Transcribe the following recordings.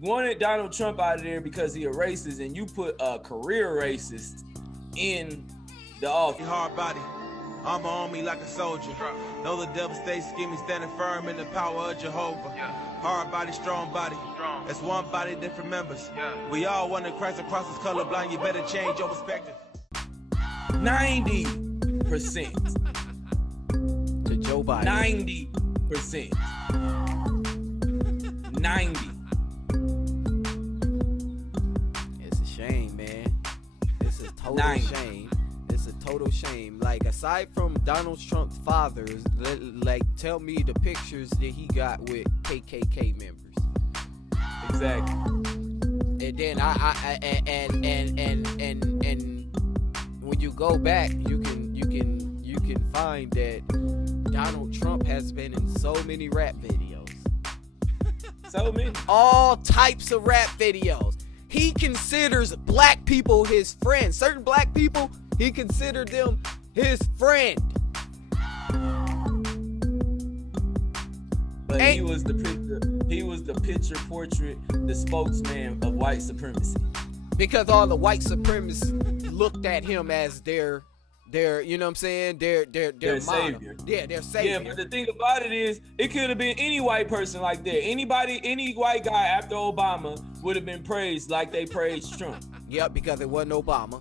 wanted Donald Trump out of there because he a racist, and you put a career racist in the office. Hard body, armor on me like a soldier. Know the devil stays scheming, standing firm in the power of Jehovah. Hard body, strong body. That's one body, different members. We all want to Christ across his colorblind. You better change your perspective. 90% to Joe Biden. 90%. 90. It's a shame, man. It's a total shame. It's a total shame. Like, aside from Donald Trump's fathers, like, tell me the pictures that he got with KKK members. Exactly. And then and when you go back, you can find that Donald Trump has been in so many rap videos. So many. All types of rap videos. He considers black people his friends. Certain black people, he considered them his friend. But he was the picture portrait, the spokesman of white supremacy. Because all the white supremacists looked at him as their you know what I'm saying? Their savior. Yeah, their savior. Yeah, but the thing about it is, it could have been any white person like that. Any white guy after Obama would have been praised like they praised Trump. Yep, because it wasn't Obama.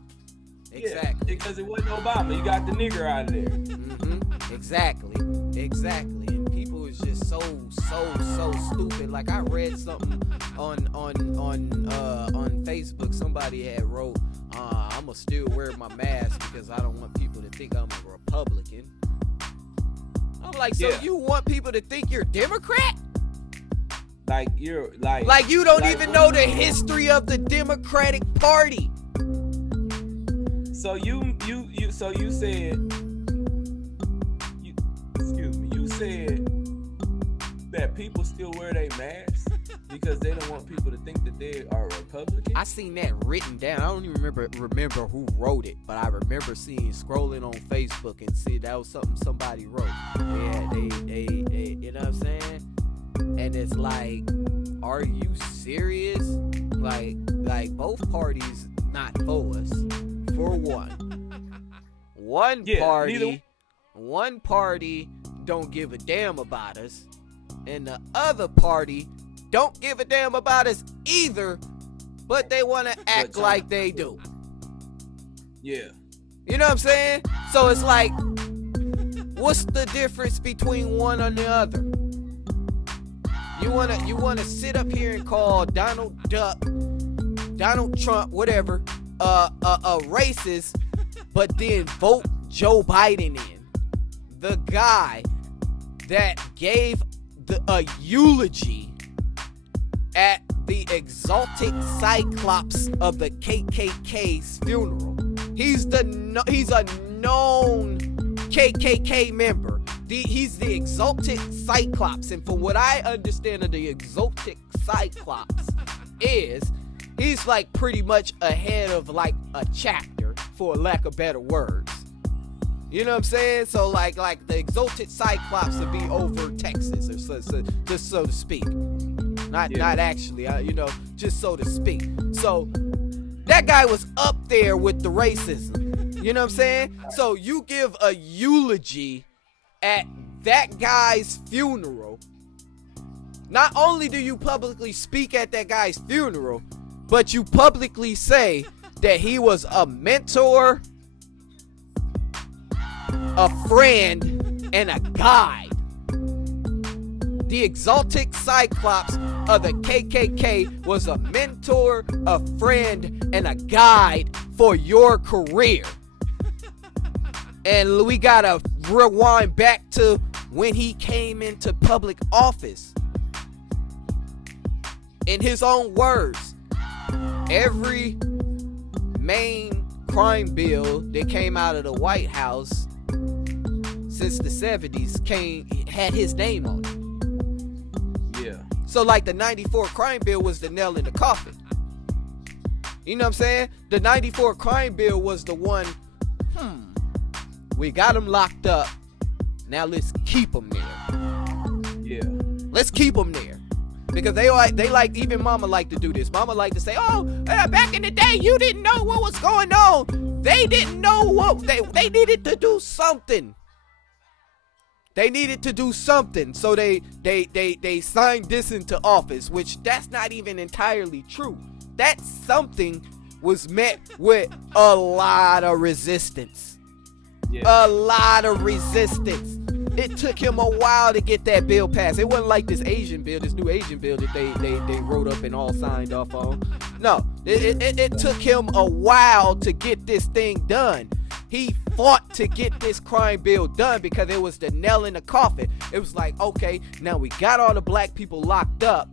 Exactly. Yeah, because it wasn't Obama. You got the nigger out of there. Mm-hmm. Exactly. And people is just so stupid. Like, I read something on Facebook. Somebody had wrote, I'ma still wear my mask because I don't want people to think I'm a Republican. I'm like, so you want people to think you're Democrat? Like you're like you don't even know the history of the Democratic Party. So you said that people still wear their masks because they don't want people to think that they are Republican. I seen that written down. I don't even remember who wrote it, but I remember scrolling on Facebook and see that was something somebody wrote. Yeah, they you know what I'm saying? And it's like, are you serious? Like both parties not for us. For one party don't give a damn about us, and the other party don't give a damn about us either, but they want to act like they do. Yeah. You know what I'm saying? So it's like, what's the difference between one and the other? You wanna sit up here and call Donald Trump, whatever, a racist, but then vote Joe Biden in. The guy that gave a eulogy at the exalted Cyclops of the KKK's funeral. He's a known KKK member. He's the exalted Cyclops, and from what I understand of the exalted Cyclops is, he's like pretty much ahead of like a chapter, for lack of better words. You know what I'm saying? So like the exalted Cyclops would be over Texas, or just so to speak. Not actually, just so to speak. So that guy was up there with the racism. You know what I'm saying? So you give a eulogy at that guy's funeral. Not only do you publicly speak at that guy's funeral, but you publicly say that he was a mentor, a friend, and a guide. The exalted Cyclops of the KKK was a mentor, a friend, and a guide for your career. And we gotta rewind back to when he came into public office. In his own words, every main crime bill that came out of the White House since the 70s had his name on it. Yeah. So like the 94 crime bill was the nail in the coffin. You know what I'm saying? The 94 crime bill was the one, we got him locked up. Now let's keep him there. Yeah. Let's keep him there. Because they like even mama like to do this. Mama like to say, oh, back in the day you didn't know what was going on. They didn't know what they needed to do something. They needed to do something, so they signed this into office, which that's not even entirely true. That something was met with a lot of resistance. A lot of resistance. It took him a while to get that bill passed. It wasn't like this new Asian bill that they wrote up and all signed off on. No, it took him a while to get this thing done. He fought to get this crime bill done because it was the nail in the coffin. It was like, okay, now we got all the black people locked up.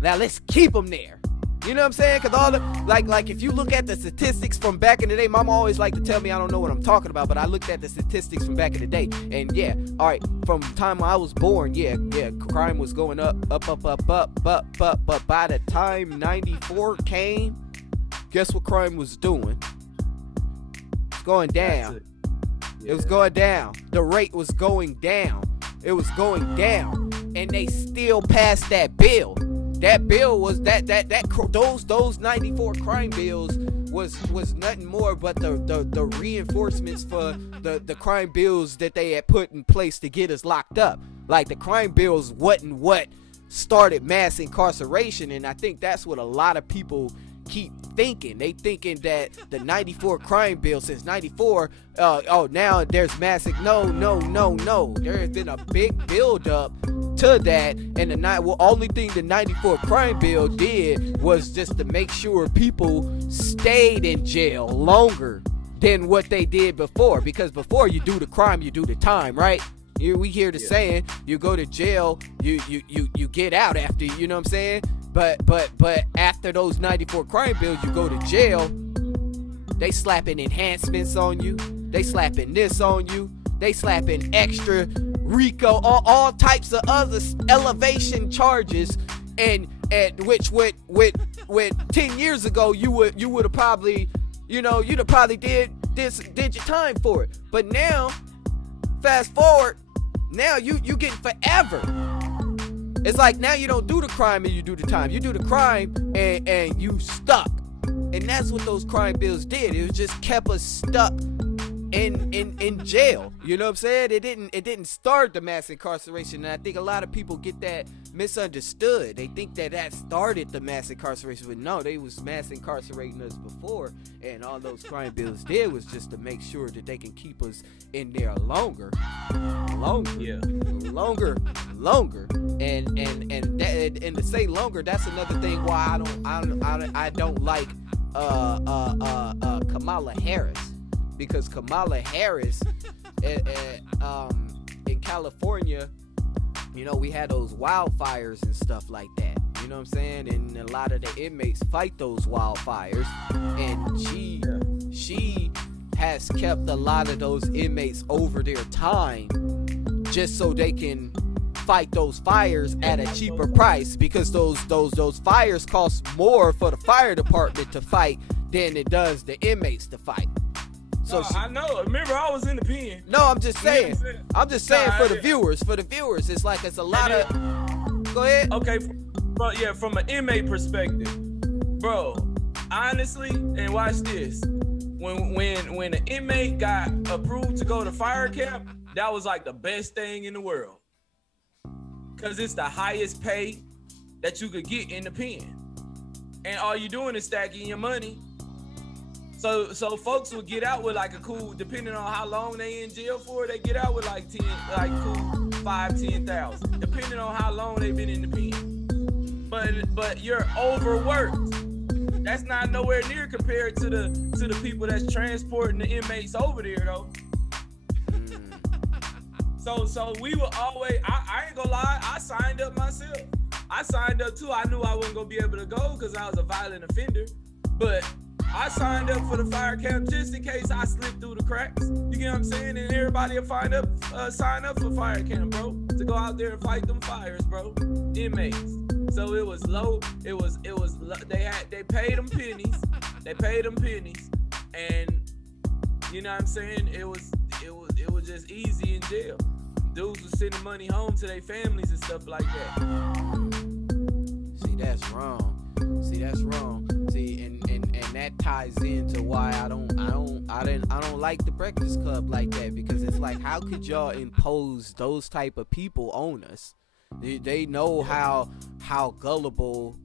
Now let's keep them there. You know what I'm saying? Because all the, like if you look at the statistics from back in the day, mama always like to tell me I don't know what I'm talking about, but I looked at the statistics from back in the day. And yeah, all right, from the time I was born, yeah, crime was going up. But by the time 94 came, guess what crime was doing? Going down. It was going down. The rate was going down. It was going down, and they still passed that bill. That bill was those 94 crime bills was nothing more but the reinforcements for the crime bills that they had put in place to get us locked up. Like the crime bills wasn't what started mass incarceration, and I think that's what a lot of people keep thinking. They thinking that the 94 crime bill since 94, now there's massive. No. There has been a big build up to that, and the only thing the 94 crime bill did was just to make sure people stayed in jail longer than what they did before. Because before you do the crime, you do the time, right? We hear the saying, you go to jail, you get out after, you know what I'm saying? But after those 94 crime bills, you go to jail, they slapping enhancements on you, they slapping this on you, they slapping extra RICO, all types of other elevation charges, and which with 10 years ago you would have probably, you'd have probably did your time for it. But now, fast forward, now you getting forever. It's like now you don't do the crime and you do the time. You do the crime and you stuck. And that's what those crime bills did. It just kept us stuck in jail. You know what I'm saying? It didn't start the mass incarceration, and I think a lot of people get that misunderstood. They think that started the mass incarceration, but no, they was mass incarcerating us before, and all those crime bills did was just to make sure that they can keep us in there longer, and to say longer, that's another thing why I don't like Kamala Harris. Because Kamala Harris, in California, we had those wildfires and stuff like that. You know what I'm saying? And a lot of the inmates fight those wildfires. And she has kept a lot of those inmates over their time just so they can fight those fires at a cheaper price, because those fires cost more for the fire department to fight than it does the inmates to fight. So I know. Remember, I was in the pen. No, I'm just saying for the viewers, it's like it's a lot of. Go ahead. Okay, from an inmate perspective, bro. Honestly, and watch this. When an inmate got approved to go to fire camp, that was like the best thing in the world, cause it's the highest pay that you could get in the pen, and all you doing is stacking your money. So folks would get out with like a cool, depending on how long they in jail for, they get out with like cool 5,000-10,000, depending on how long they've been in the pen. But you're overworked. That's not nowhere near compared to the people that's transporting the inmates over there though. So we were always, I ain't gonna lie, I signed up myself. I signed up too. I knew I wasn't gonna be able to go because I was a violent offender, but I signed up for the fire camp just in case I slipped through the cracks. You get what I'm saying? And everybody will sign up for fire camp, bro, to go out there and fight them fires, bro. Inmates. So it was low. It was. They paid them pennies. And you know what I'm saying? It was just easy in jail. Dudes were sending money home to their families and stuff like that. that's wrong. See, that's wrong. See, and that ties into why I don't like the Breakfast Club like that, because it's like, how could y'all impose those type of people on us? They know how gullible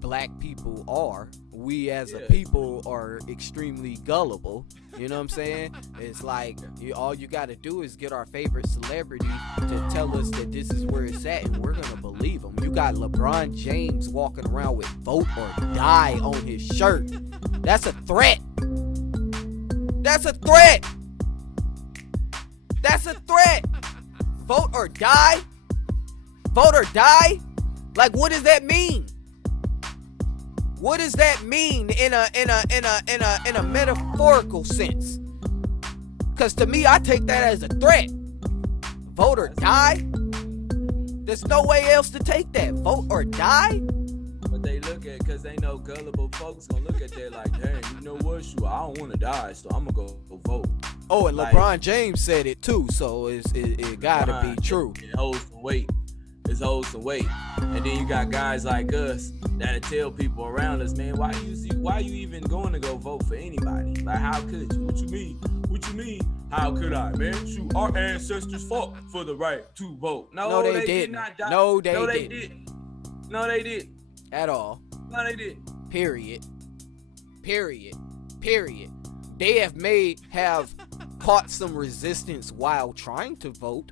black people are. We as a people are extremely gullible. You know what I'm saying? It's like, all you gotta do is get our favorite celebrity to tell us that this is where it's at, and we're gonna believe them. You got LeBron James walking around with "Vote or Die" on his shirt. That's a threat. That's a threat. That's a threat. Vote or die? Vote or die? Like, what does that mean? What does that mean in a metaphorical sense? Because to me, I take that as a threat. Vote or die? There's no way else to take that. Vote or die? But they look at, because they know gullible folks gonna look at that like, dang, you know what? Shoot, I don't want to die, so I'm gonna go vote. Oh, and like, LeBron James said it too, so it gotta be true. It holds some weight. It holds some weight. And then you got guys like us that tell people around us, man, why you even going to go vote for anybody? Like, how could you? What you mean? What you mean? How could I, man? Shoot, our ancestors fought for the right to vote. No, they did not die. No, they didn't. No, they didn't. At all. No, they didn't. Period. They have caught some resistance while trying to vote.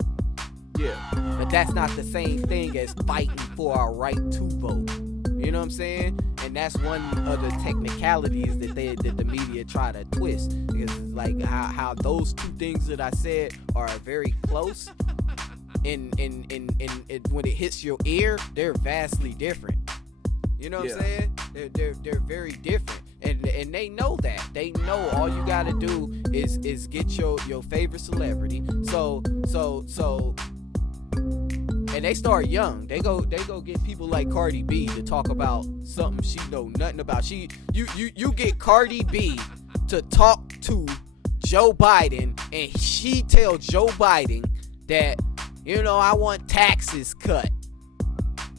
Yeah. But that's not the same thing as fighting for our right to vote. You know what I'm saying? And that's one of the technicalities that the media try to twist. Because it's like how those two things that I said are very close. And when it hits your ear, they're vastly different. You know what I'm saying? They're very different. And they know that. They know all you gotta do is get your favorite celebrity. So and they start young. They go get people like Cardi B to talk about something she know nothing about. You get Cardi B to talk to Joe Biden, and she tell Joe Biden that, you know, I want taxes cut.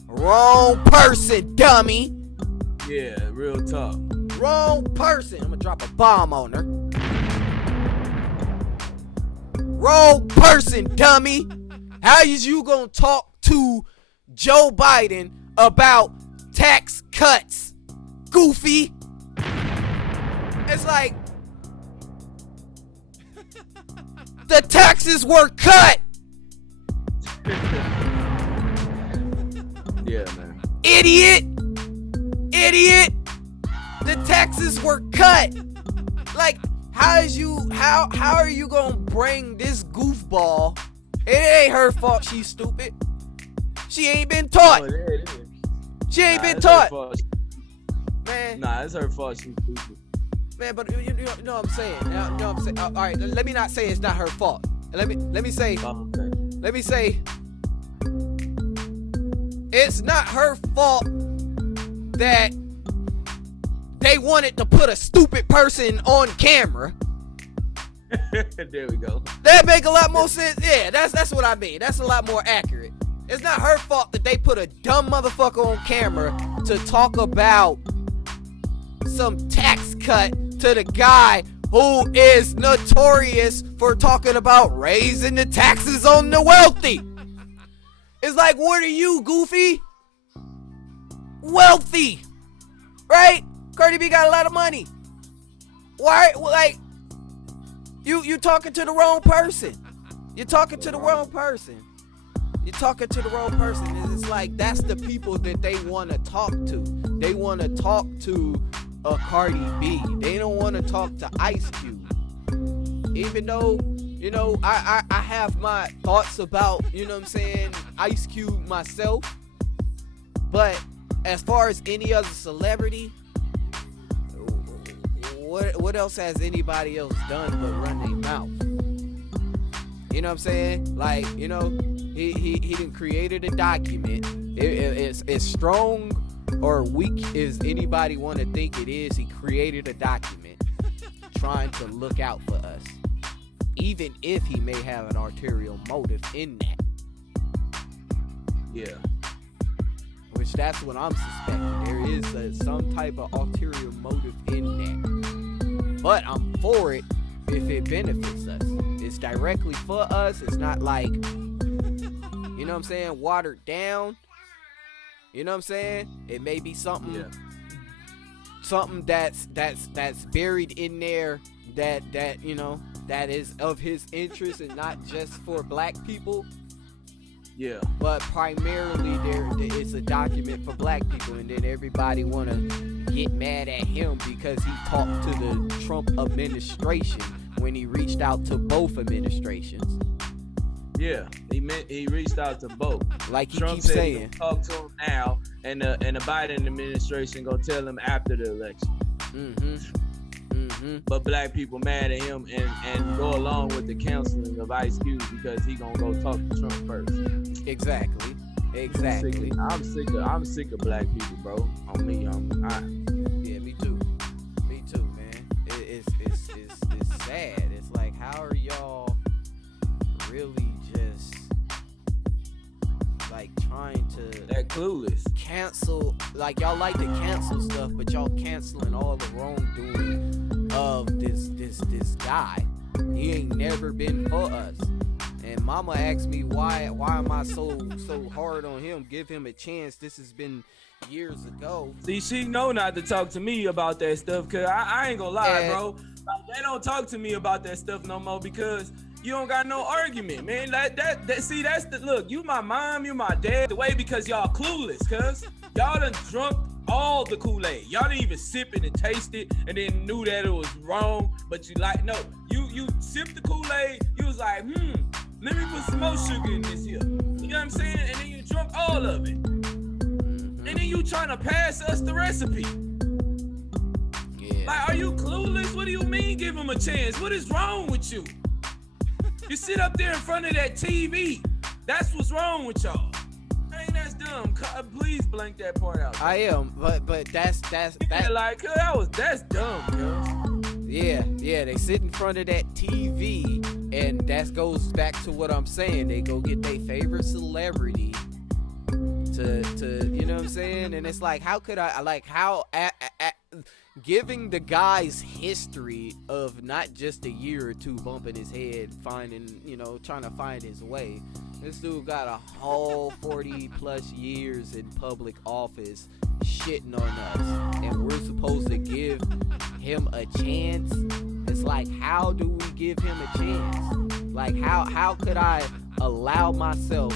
Wrong person, dummy. Yeah, real talk. Wrong person. I'm gonna drop a bomb on her. Wrong person, dummy. How is you gonna talk to Joe Biden about tax cuts, goofy? It's like, the taxes were cut. Yeah, man. Idiot. The taxes were cut. Like, how are you gonna bring this goofball? It ain't her fault she's stupid. She ain't been taught. She ain't been taught. Man. Nah, it's her fault she's stupid. Man, but you know what I'm saying. You know what I'm saying. All right, let me not say it's not her fault. Let me say. Okay. Let me say. It's not her fault that they wanted to put a stupid person on camera. There we go. That make a lot more sense. Yeah, that's what I mean. That's a lot more accurate. It's not her fault that they put a dumb motherfucker on camera to talk about some tax cut to the guy who is notorious for talking about raising the taxes on the wealthy. It's like, what are you, goofy? Wealthy, right? Cardi B got a lot of money. Why, like, you talking to the wrong person. You're talking to the wrong person. You're talking to the wrong person. It's like, that's the people that they want to talk to. They want to talk to a Cardi B. They don't want to talk to Ice Cube. Even though, you know, I have my thoughts about, you know what I'm saying, Ice Cube myself. But as far as any other celebrity, what else has anybody else done but run their mouth? You know what I'm saying? Like, you know, he done created a document. It's as strong or weak as anybody want to think it is. He created a document trying to look out for us, even if he may have an arterial motive in that. Yeah. Which which that's what I'm suspecting. There is some type of ulterior motive in that. But I'm for it if it benefits us. It's directly for us. It's not like, you know what I'm saying, watered down. You know what I'm saying? It may be something something that's buried in there that you know, that is of his interest and not just for black people. Yeah. But primarily there it's a document for black people, and then everybody wanna get mad at him because he talked to the Trump administration when he reached out to both administrations. Yeah, he reached out to both. Like he Trump keeps said saying. he gonna talk to him now, and the Biden administration gonna tell him after the election. But black people mad at him and go along with the counseling of Ice Cube because he gonna go talk to Trump first. Exactly. I'm sick of black people, bro. On me, Yeah, me too. Me too, man. It's sad. It's like, how are y'all really just like trying to that clueless. cancel? Like, y'all like to cancel stuff, but y'all canceling all the wrongdoing of this guy. He ain't never been for us. And mama asked me why am I so hard on him? Give him a chance. This has been years ago. See, she know not to talk to me about that stuff, cause I ain't gonna lie, bro. Like, they don't talk to me about that stuff no more because you don't got no argument, man. See, that's the look. You my mom, you my dad. The way because y'all clueless, cuz y'all done drunk all the Kool-Aid. Y'all didn't even sip it and taste it and then knew that it was wrong. But you like, no, you sipped the Kool-Aid. You was like, let me put some more sugar in this here. You know what I'm saying? And then you drunk all of it. And then you trying to pass us the recipe. Yeah. Like, are you clueless? What do you mean give him a chance? What is wrong with you? You sit up there in front of that TV. That's what's wrong with y'all. Man, that's dumb. Please blank that part out. I am, but that's Yeah, like, that's dumb, cuz. Yeah, they sit in front of that TV, and that goes back to what I'm saying. They go get their favorite celebrity to you know what I'm saying? And it's like, how could I, like, how giving the guy's history of not just a year or two bumping his head, finding, you know, trying to find his way. This dude got a whole 40 plus years in public office shitting on us, and we're supposed to give him a chance. It's like, how do we give him a chance? Like, how could I allow myself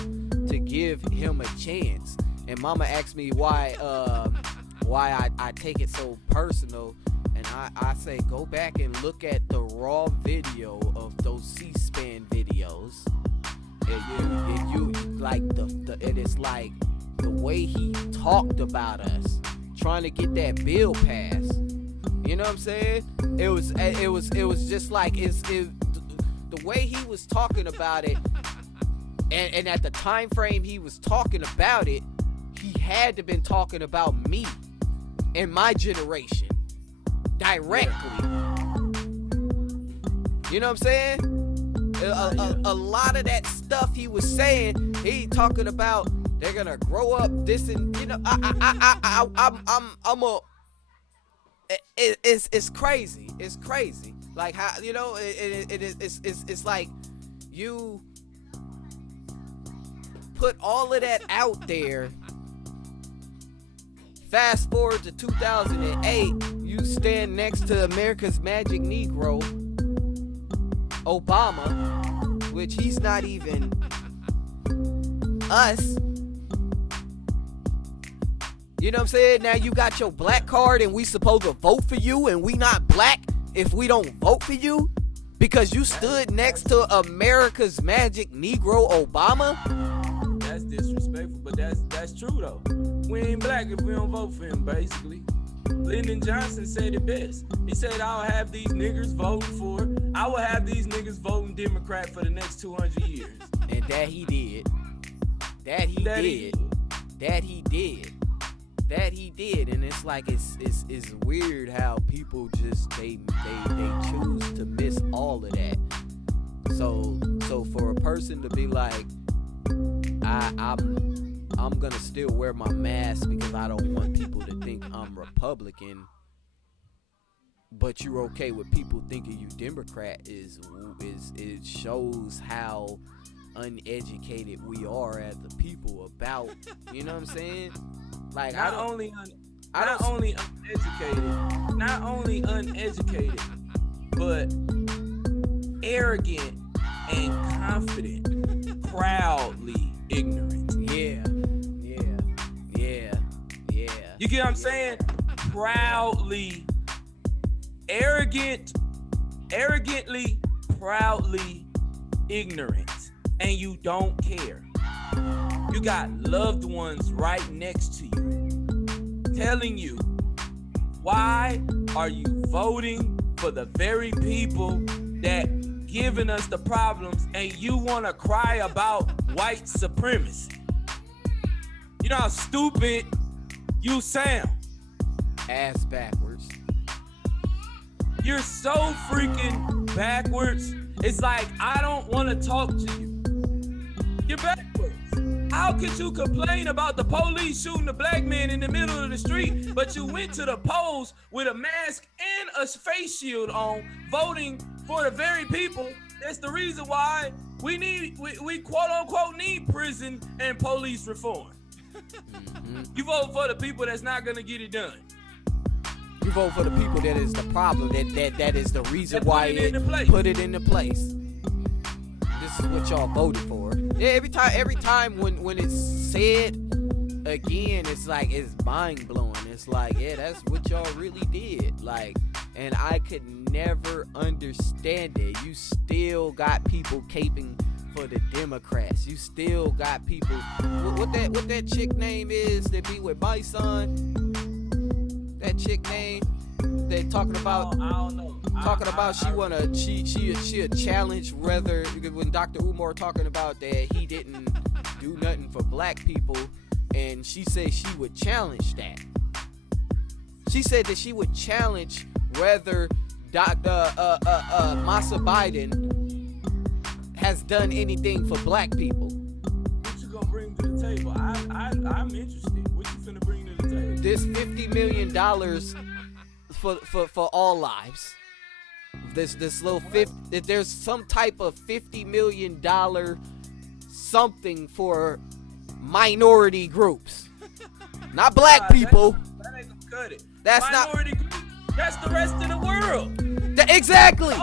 to give him a chance? And mama asked me why I take it so personal, and I say, go back and look at the raw video of those C-SPAN videos. And you like and it's like the way he talked about us, trying to get that bill passed. You know what I'm saying? It was just like the way he was talking about it, and at the time frame he was talking about it, he had to been talking about me and my generation directly. You know what I'm saying? A lot of that stuff he was saying, he talking about they're gonna grow up this, and you know, it's crazy. It's crazy. Like, how, you know, it's like you put all of that out there. Fast forward to 2008, you stand next to America's Magic Negro, Obama, which he's not even us. You know what I'm saying? Now you got your black card and we supposed to vote for you, and we not black if we don't vote for you because you stood next to America's Magic Negro, Obama? That's disrespectful, but that's true though. We ain't black if we don't vote for him, basically. Lyndon Johnson said it best. He said, I will have these niggas voting Democrat for the next 200 years. And that he did. That he did. And it's like, it's weird how people just they choose to miss all of that. So for a person to be like, I'm I'm gonna still wear my mask because I don't want people to think I'm Republican. But you're okay with people thinking you Democrat is it shows how uneducated we are as the people about, you know what I'm saying? Like Not only uneducated, but arrogant and confident, proudly ignorant. Yeah. You get what I'm saying? Proudly, arrogantly, proudly ignorant, and you don't care. You got loved ones right next to you telling you, why are you voting for the very people that giving us the problems, and you want to cry about white supremacy? You know how stupid you sound. Ass backwards. You're so freaking backwards. It's like, I don't want to talk to you. You're backwards. How could you complain about the police shooting a black man in the middle of the street, but you went to the polls with a mask and a face shield on, voting for the very people? That's the reason why we quote unquote need prison and police reform. You vote for the people that's not gonna get it done. You vote for the people that is the problem, that is the reason That why put it into place. put it into place. This is what y'all voted for. Yeah, every time when it's said again, it's like, it's mind blowing. It's like, yeah, that's what y'all really did. Like, and I could never understand it. You still got people caping for the Democrats. You still got people. What that chick name is that be with my son? That chick name they talking about. I don't know. She a challenge whether, when Dr. Umar talking about that he didn't do nothing for black people, and she said she would challenge that. She said that she would challenge whether Dr. Masa Biden has done anything for black people. What you gonna bring to the table? I'm interested. What you finna bring to the table? This $50 million for all lives. This little there's some type of $50 million something for minority groups, not black people. That ain't gonna cut it. That's minority group. That's the rest of the world. Exactly.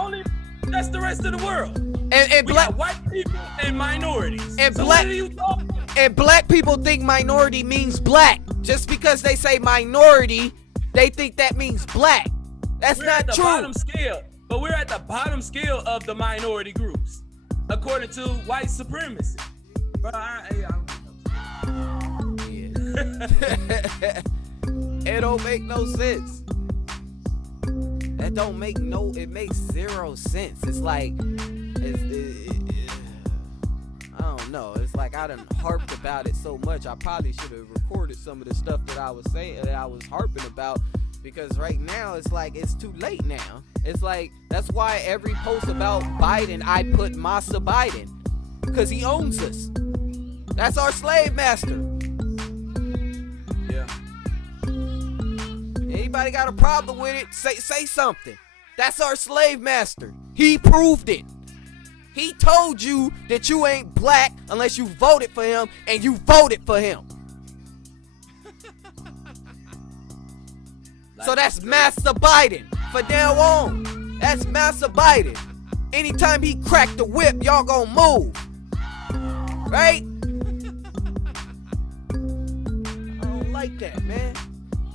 That's the rest of the world. And We black got white people and minorities. And so black- what are you talking about? and black people think minority means black. Just because they say minority, they think that means black. That's We're not at the true. bottom scale, but we're at the bottom scale of the minority groups, according to white supremacy. Bro, It don't make no sense. It makes zero sense. It's like, I don't know. It's like I done harped about it so much. I probably should have recorded some of the stuff that I was saying, that I was harping about, because right now it's like it's too late now. It's like, that's why every post about Biden, I put Masa Biden, because he owns us. That's our slave master. yeah. Anybody got a problem with it? Say something. That's our slave master. He proved it. He told you that you ain't black unless you voted for him, and you voted for him. So that's Master Biden. For now on, that's Master Biden. Anytime he crack the whip, y'all gonna move. Right? I don't like that, man.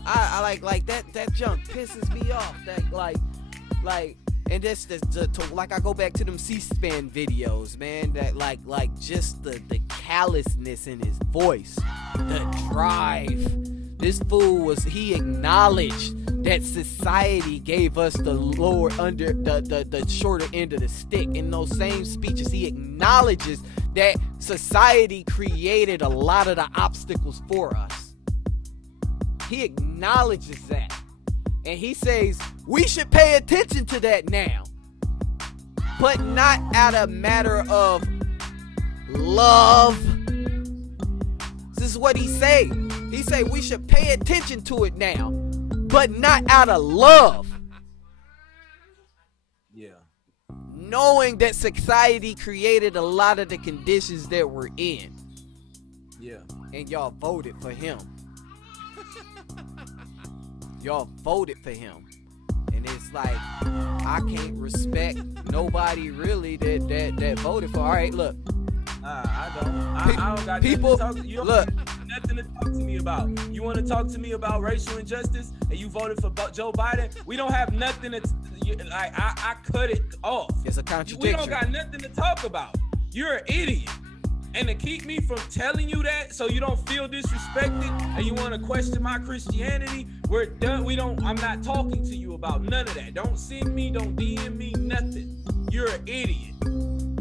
I like that junk pisses me off. That like, and this like, I go back to them C-SPAN videos, man. That like just the callousness in his voice, the drive. This fool he acknowledged that society gave us the lower under the shorter end of the stick. In those same speeches, he acknowledges that society created a lot of the obstacles for us. He acknowledges that. And he says we should pay attention to that now. But not out of matter of love. this is what he say. He say we should pay attention to it now, but not out of love. Yeah. Knowing that society created a lot of the conditions that we're in. Yeah. And y'all voted for him. Y'all voted for him. And it's like, I can't respect nobody really that voted for. All right, look. I don't got people, nothing to talk to you. Look. Nothing to talk to me about. You want to talk to me about racial injustice and you voted for Joe Biden? We don't have nothing to, I cut it off. It's a contradiction. We don't got nothing to talk about. You're an idiot. And to keep me from telling you that so you don't feel disrespected and you want to question my Christianity, we're done. I'm not talking to you about none of that. Don't send me, don't DM me, nothing. You're an idiot.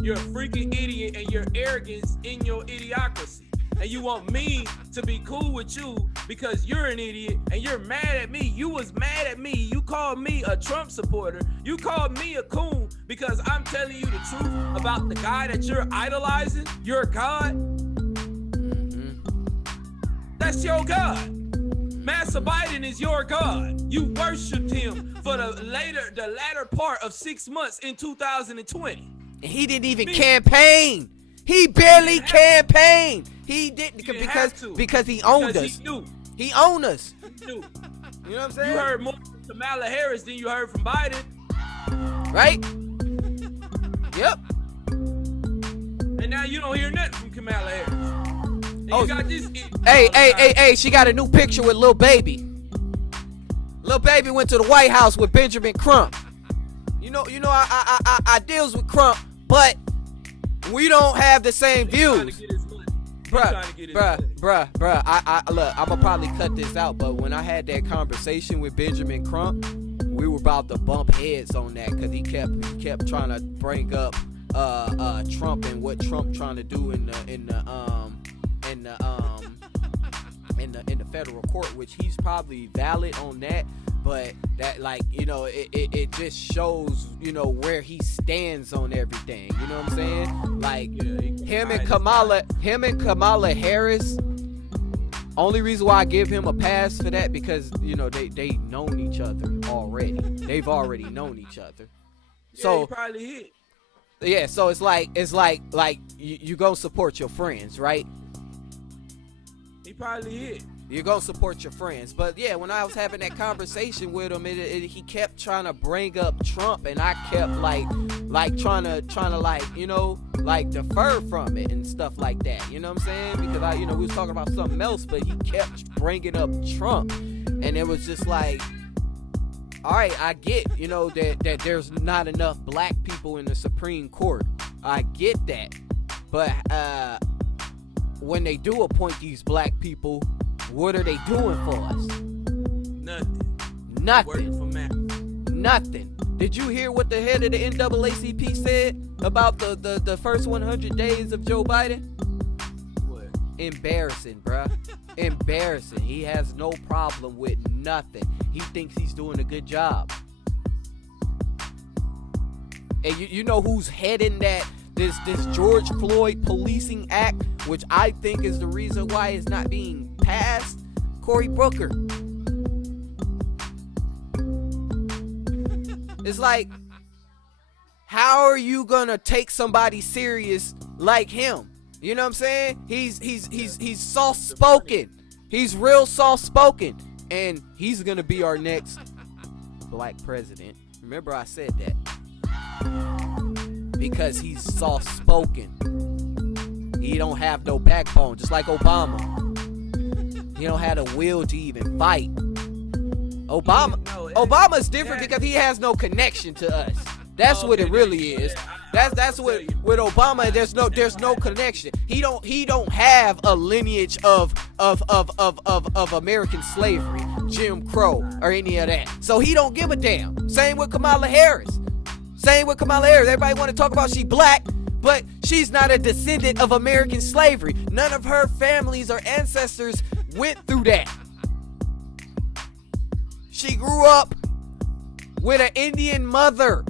You're a freaking idiot and your arrogance in your idiocracy. And you want me to be cool with you because you're an idiot and you're mad at me. You was mad at me. You called me a Trump supporter. You called me a coon because I'm telling you the truth about the guy that you're idolizing. Your God. That's your God. Master Biden is your God. You worshiped him for the latter part of 6 months in 2020. And he didn't even campaign. He barely campaigned. He didn't because he owned us. He owned us. He knew. You know what I'm saying? You heard more from Kamala Harris than you heard from Biden. Right? Yep. And now you don't hear nothing from Kamala Harris. And you got this. Hey, she got a new picture with Lil Baby. Lil Baby went to the White House with Benjamin Crump. You know, I deals with Crump, but we don't have the same views. Bruh. I'ma probably cut this out, but when I had that conversation with Benjamin Crump, we were about to bump heads on that because he kept trying to bring up Trump and what Trump trying to do in the federal court, which he's probably valid on that. But that, like, you know, it just shows, you know, where he stands on everything. You know what I'm saying? Like, him and Kamala Harris. Only reason why I give him a pass for that because, you know, they known each other already. They've already known each other. So he probably hit. Yeah, so it's like you gonna support your friends, right? He probably hit. You're gonna support your friends. But yeah, when I was having that conversation with him, he kept trying to bring up Trump, and I kept like trying to like, you know, like defer from it and stuff like that. You know what I'm saying? Because we was talking about something else, but he kept bringing up Trump, and it was just like, all right, I get, you know, that there's not enough black people in the Supreme Court. I get that, but when they do appoint these black people, what are they doing for us? Nothing. Working for man. Nothing. Did you hear what the head of the NAACP said about the first 100 days of Joe Biden? What? Embarrassing, bruh. Embarrassing. He has no problem with nothing. He thinks he's doing a good job. And you know who's heading this George Floyd Policing Act, which I think is the reason why it's not being passed? Cory Booker. It's like, how are you gonna take somebody serious like him? You know what I'm saying? He's soft spoken. He's real soft spoken, and he's gonna be our next black president. Remember I said that. Because he's soft spoken. He don't have no backbone, just like Obama. He don't have the will to even fight. Obama's different because he has no connection to us. That's what it really is. That's what with Obama. There's no connection. He don't have a lineage of American slavery, Jim Crow, or any of that. So he don't give a damn. Same with Kamala Harris. Everybody want to talk about she black, but she's not a descendant of American slavery. None of her families or ancestors went through that. She grew up with an Indian mother.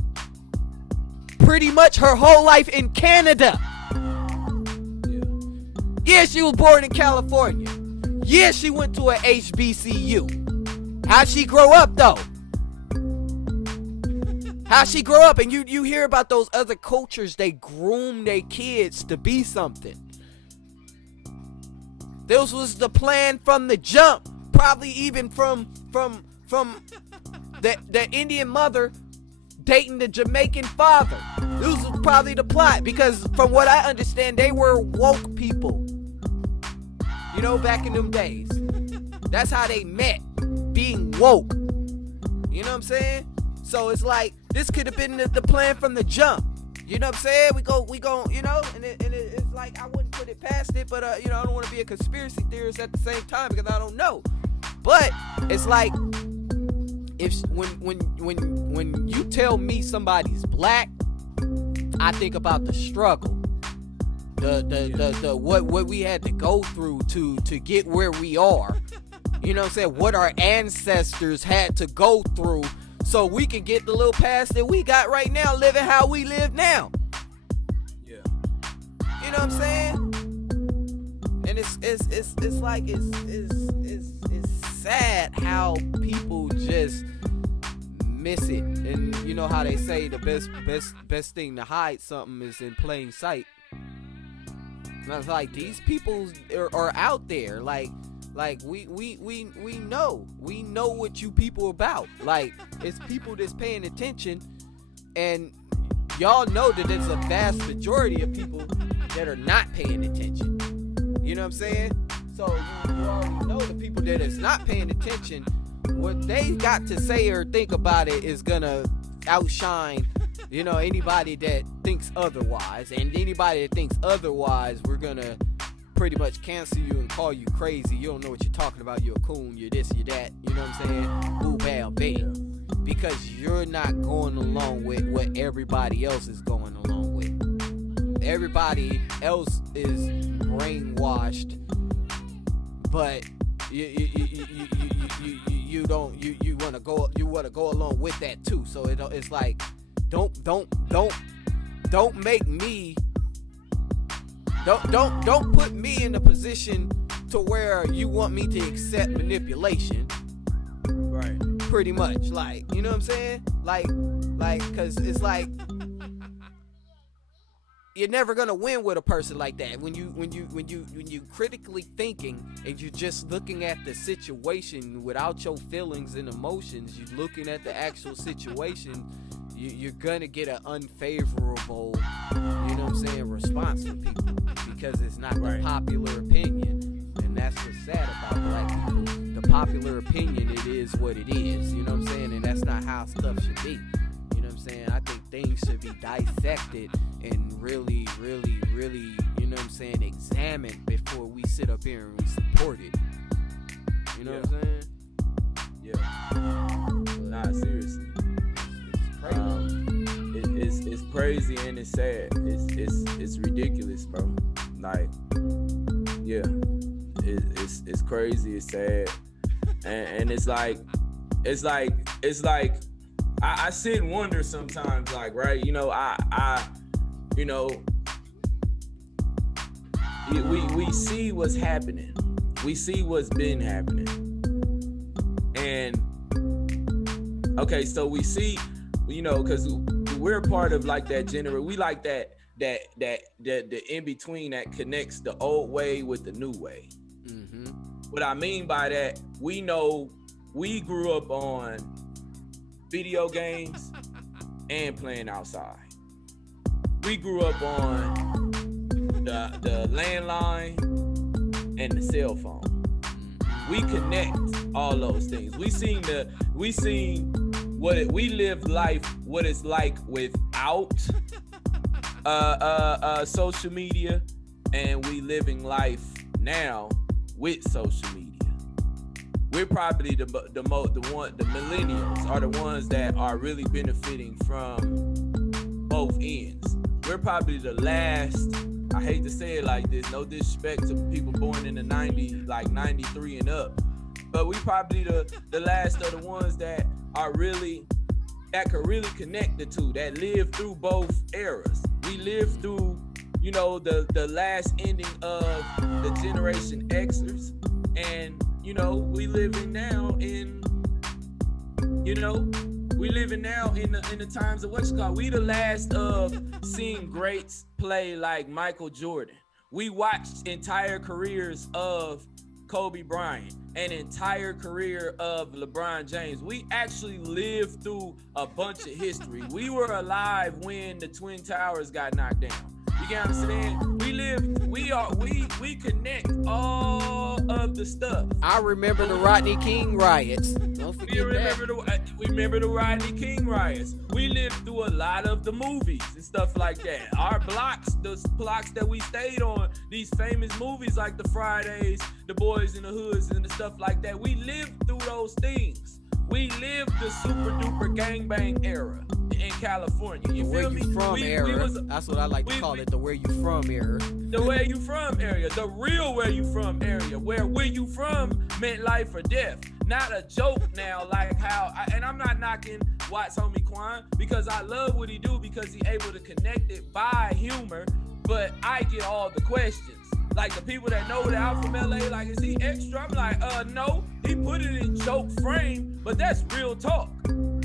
Pretty much her whole life in Canada. Yeah, she was born in California. Yeah, she went to a HBCU. How'd she grow up, though? How'd she grow up? And you hear about those other cultures, they groom their kids to be something. This was the plan from the jump. Probably even from the Indian mother dating the Jamaican father. This was probably the plot, because from what I understand, they were woke people. You know, back in them days. That's how they met, being woke. You know what I'm saying? So it's like, this could have been the plan from the jump. You know what I'm saying? We go, you know, and it's like, I wouldn't put it past it, but you know, I don't want to be a conspiracy theorist at the same time, because I don't know. But it's like, if when you tell me somebody's black, I think about the struggle, the what we had to go through to get where we are. You know what I'm saying? What our ancestors had to go through so we can get the little past that we got right now, living how we live now. Yeah. You know what I'm saying? And it's like it's sad how people just miss it. And you know how they say the best thing to hide something is in plain sight. And I was like, these people are out there, like we know what you people about. Like, it's people that's paying attention, and y'all know that there's a vast majority of people that are not paying attention. You know what I'm saying? So you already know the people that is not paying attention, what they got to say or think about it is gonna outshine, you know, anybody that thinks otherwise. And anybody that thinks otherwise, we're gonna pretty much cancel you and call you crazy. You don't know what you're talking about. You're a coon. You're this, you're that. You know what I'm saying? Boo, bam, bing. Because you're not going along with what everybody else is going along with. Everybody else is brainwashed, but you want to go along with that too. So it's like, don't make me. Don't put me in a position to where you want me to accept manipulation. Right. Pretty much, like, you know what I'm saying? Like, cause it's like, you're never gonna win with a person like that. When you critically thinking and you're just looking at the situation without your feelings and emotions, you're looking at the actual situation, you're gonna get an unfavorable, you know what I'm saying, response from people, because it's not the popular opinion. And that's what's sad about black people. The popular opinion, it is what it is, you know what I'm saying? And that's not how stuff should be. You know what I'm saying? I think things should be dissected and really, really, really, you know what I'm saying, examined before we sit up here and we support it. You know what I'm saying? Yeah. Nah, seriously. It's crazy and it's sad. It's ridiculous, bro. Like, yeah, it's crazy. It's sad, and it's like I sit and wonder sometimes, like, right? You know, you know, we see what's happening. We see what's been happening, and okay, so we see, you know, because we're part of like that generation. We like that the in between that connects the old way with the new way. Mm-hmm. What I mean by that, we know we grew up on video games and playing outside. We grew up on the landline and the cell phone. We connect all those things. We seen we lived life, what it's like without social media, and we living life now with social media. We're probably the millennials are the ones that are really benefiting from both ends. We're probably the last, I hate to say it like this, no disrespect to people born in the 90s, like 93 and up, but we probably the last of the ones that could really connect the two, that live through both eras. We live through, you know, the last ending of the Generation Xers, and you know, we living now in, you know, we living now in the times of what's called. We the last of seeing greats play like Michael Jordan. We watched entire careers of Kobe Bryant, an entire career of LeBron James. We actually lived through a bunch of history. We were alive when the Twin Towers got knocked down. You get what I'm saying? We connect all of the stuff. I remember the Rodney King riots. Don't forget We remember the Rodney King riots. We lived through a lot of the movies and stuff like that. Our blocks, the blocks that we stayed on, these famous movies like The Fridays, The Boys in the Hoods, and the stuff like that. We lived through those things. We lived the super duper gangbang era in California. You feel me? From era. That's what I like to call it, the where you from era. The where you from area, the real where you from area, where you from meant life or death. Not a joke now, like how, and I'm not knocking Watts homie Quan, because I love what he do, because he able to connect it by humor, but I get all the questions. Like the people that know that I'm from LA, like, is he extra? I'm like, no, he put it in joke frame, but that's real talk.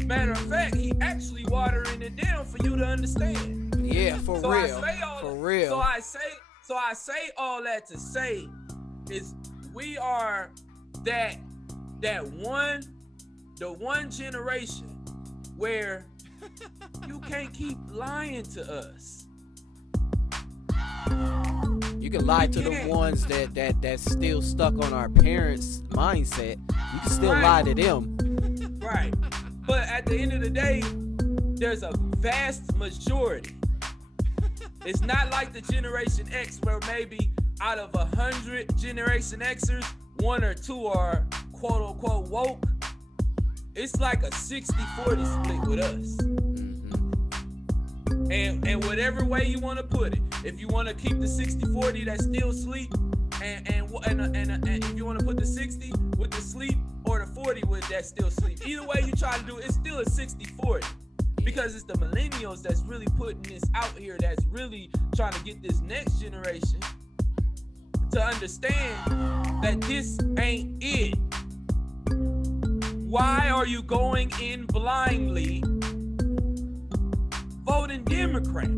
Matter of fact, he actually watering it down for you to understand. Yeah, for real. So I say all that to say is we are the one generation where you can't keep lying to us. You can lie to the ones that's still stuck on our parents' mindset. You can still lie to them. Right. But at the end of the day, there's a vast majority. It's not like the Generation X, where maybe out of 100 Generation Xers, 1 or 2 are quote unquote woke. It's like a 60-40 split with us. And whatever way you want to put it, if you want to keep the 60-40 that still sleep, and if you want to put the 60 with the sleep, or the 40 with that still sleep, either way you try to do it, it's still a 60-40, because it's the millennials that's really putting this out here, that's really trying to get this next generation to understand that this ain't it. Why are you going in blindly voting Democrat?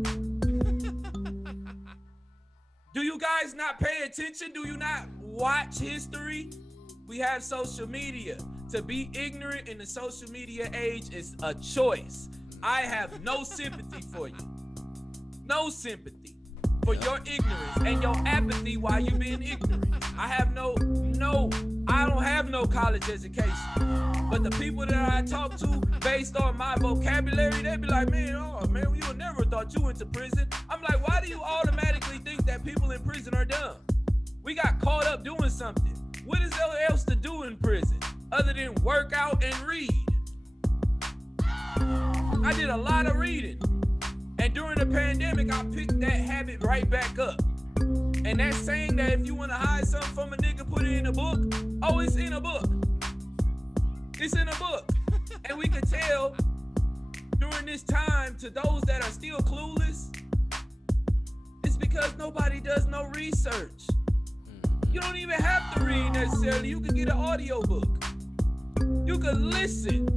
Do you guys not pay attention? Do you not watch history? We have social media. To be ignorant in the social media age is a choice. I have no sympathy for you. No sympathy for your ignorance and your apathy while you being ignorant. I don't have no college education. But the people that I talk to, based on my vocabulary, they be like, man, you would never thought you went to prison. I'm like, why do you automatically think that people in prison are dumb? We got caught up doing something. What is there else to do in prison other than work out and read? I did a lot of reading. And during the pandemic, I picked that habit right back up. And that's saying that if you want to hide something from a nigga, put it in a book. Oh, it's in a book. It's in a book. And we can tell during this time, to those that are still clueless, it's because nobody does no research. You don't even have to read necessarily. You can get an audio book. You can listen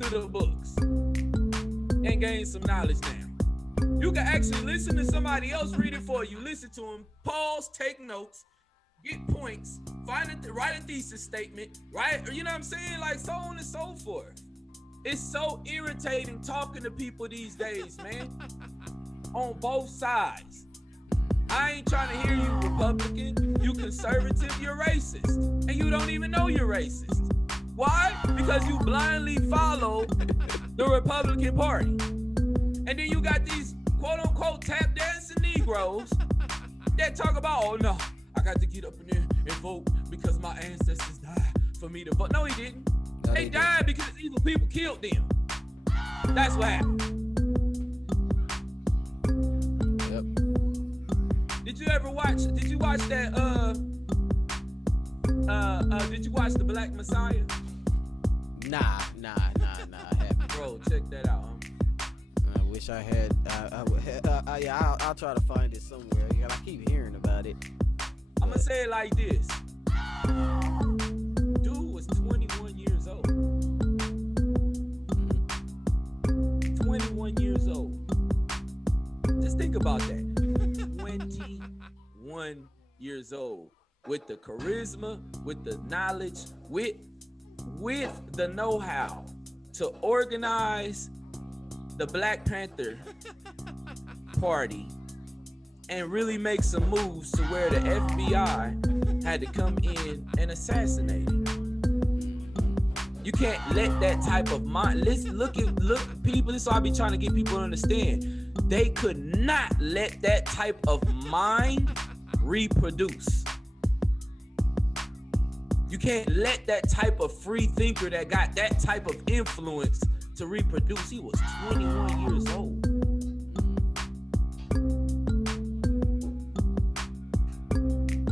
to the books and gain some knowledge now. You can actually listen to somebody else read it for you. Listen to them, pause, take notes, get points, write a thesis statement, right? You know what I'm saying? Like, so on and so forth. It's so irritating talking to people these days, man. On both sides. I ain't trying to hear you Republican, you conservative, you're racist. And you don't even know you're racist. Why? Because you blindly follow the Republican Party. And then you got these quote unquote tap dancing Negroes that talk about, oh no, I got to get up in there and vote because my ancestors died for me to vote. No, he didn't. They died because evil people killed them. That's what happened. Did you watch that did you watch The Black Messiah? Nah, I haven't. Bro, check that out, huh? wish I had. Yeah, I'll try to find it somewhere. I keep hearing about it. I'm gonna say it like this. Dude was 21 years old. 21 years old. Just think about that. 21 years old. With the charisma, with the knowledge, with the know-how to organize the Black Panther Party and really make some moves to where the FBI had to come in and assassinate him. You can't let that type of mind. Look people. This is why I be trying to get people to understand. They could not let that type of mind reproduce. You can't let that type of free thinker that got that type of influence to reproduce. He was 21 years old.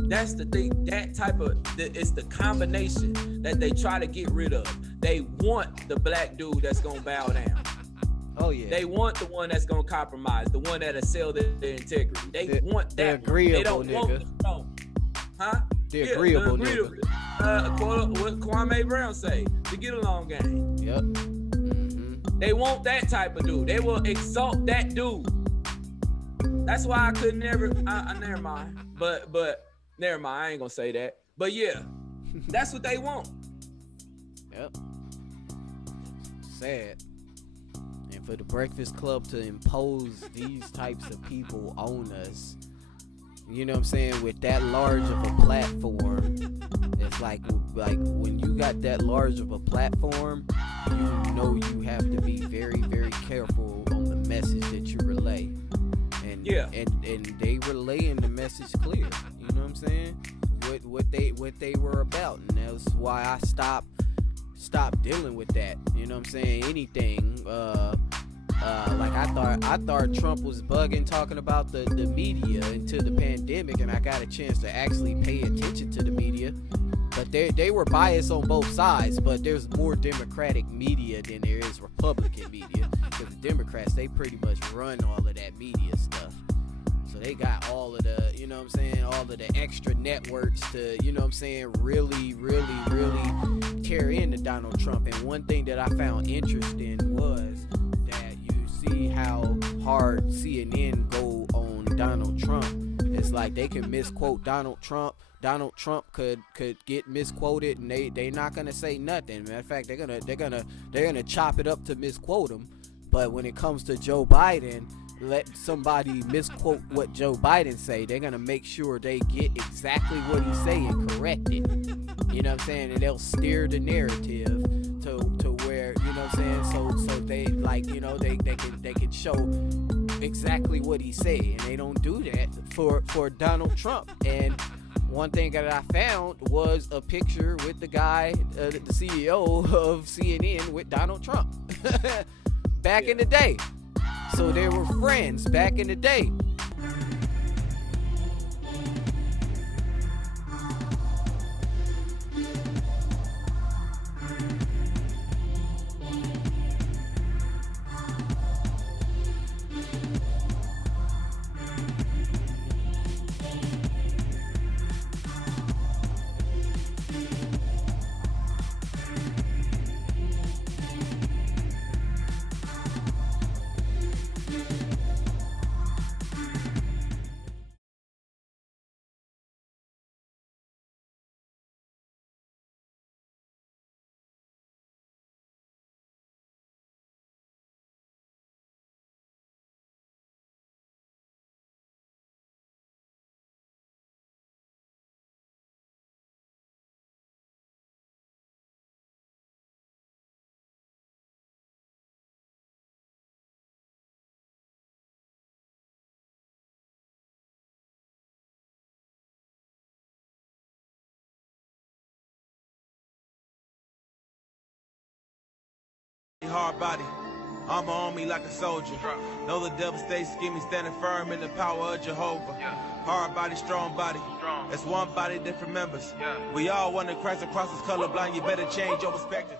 That's the thing. That type of, it's the combination that they try to get rid of. They want the black dude that's gonna bow down. Oh yeah. They want the one that's gonna compromise, the one that'll sell their integrity. They want that. They're agreeable, they don't nigga. Want the, huh? The agreeable nigga. What Kwame Brown say? The get along game. Yep. Mm-hmm. They want that type of dude. They will exalt that dude. That's why I could never. Never mind. But never mind. I ain't gonna say that. But yeah, that's what they want. Yep. Sad. And for the Breakfast Club to impose these types of people on us, you know what I'm saying, with that large of a platform, it's like when you got that large of a platform, you know you have to be very, very careful on the message that you relay. And yeah, and they relaying the message clear. You know what I'm saying? What they were about, and that's why I stopped dealing with that. You know what I'm saying? Anything. Like I thought Trump was bugging talking about the media until the pandemic, and I got a chance to actually pay attention to the media. But they were biased on both sides, but there's more Democratic media than there is Republican media. Because the Democrats, they pretty much run all of that media stuff. So they got all of the, you know what I'm saying, all of the extra networks to, you know what I'm saying, really, really, really tear into Donald Trump. And one thing that I found interesting was that you see how hard CNN go on Donald Trump. It's like they can misquote Donald Trump. Donald Trump could get misquoted, and they not gonna say nothing. Matter of fact, they're gonna chop it up to misquote him. But when it comes to Joe Biden, let somebody misquote what Joe Biden say, they're gonna make sure they get exactly what he's saying and correct it. You know what I'm saying? And they'll steer the narrative to where, you know what I'm saying, so they, like, you know, they can show exactly what he said, and they don't do that for Donald Trump. And one thing that I found was a picture with the guy, the CEO of CNN, with Donald Trump back in the day. So they were friends back in the day. Hard body, armor on me like a soldier. Know the devil stays scheming, standing firm in the power of Jehovah. Hard body, strong body. That's one body, different members. We all want to Christ across his colorblind. You better change your perspective.